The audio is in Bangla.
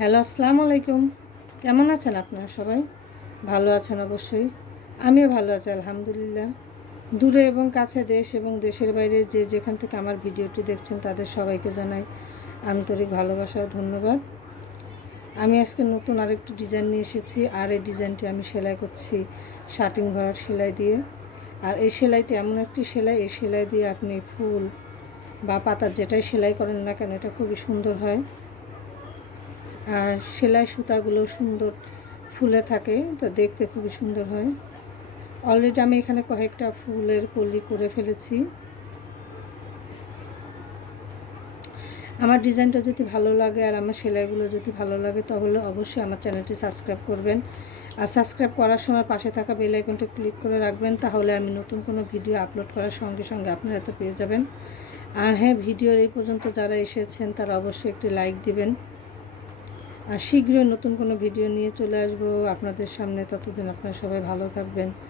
হ্যালো, আসসালামু আলাইকুম। কেমন আছেন আপনারা সবাই? ভালো আছেন অবশ্যই। আমিও ভালো আছি আলহামদুলিল্লাহ। দূরে এবং কাছে, দেশ এবং দেশের বাইরে যে যেখান থেকে আমার ভিডিওটি দেখছেন তাদের সবাইকে জানাই আন্তরিক ভালোবাসা ও ধন্যবাদ। আমি আজকে নতুন আরেকটু ডিজাইন নিয়ে এসেছি, আর এই ডিজাইনটি আমি সেলাই করছি শার্টিং ভরাট সেলাই দিয়ে। আর এই সেলাইটি এমন একটি সেলাই, এই সেলাই দিয়ে আপনি ফুল বা পাতার যেটাই সেলাই করেন না কেন এটা খুবই সুন্দর হয়। আর সেলাই সুতাগুলো সুন্দর ফুলে থাকে, তা দেখতে খুবই সুন্দর হয়। অলরেডি আমি এখানে কয়েকটা ফুলের কলি করে ফেলেছি। আমার ডিজাইনটা যদি ভালো লাগে আর আমার সেলাইগুলো যদি ভালো লাগে তাহলে অবশ্যই আমার চ্যানেলটি সাবস্ক্রাইব করবেন। আর সাবস্ক্রাইব করার সময় পাশে থাকা বেল আইকনটি ক্লিক করে রাখবেন, তাহলে আমি নতুন কোনো ভিডিও আপলোড করার সঙ্গে সঙ্গে আপনারা তো পেয়ে যাবেন। আর হ্যাঁ, ভিডিওর এই পর্যন্ত যারা এসেছেন তারা অবশ্যই একটি লাইক দিবেন। আর শীঘ্রই নতুন কোনো ভিডিও নিয়ে চলে আসবো আপনাদের সামনে। ততদিন আপনারা সবাই ভালো থাকবেন।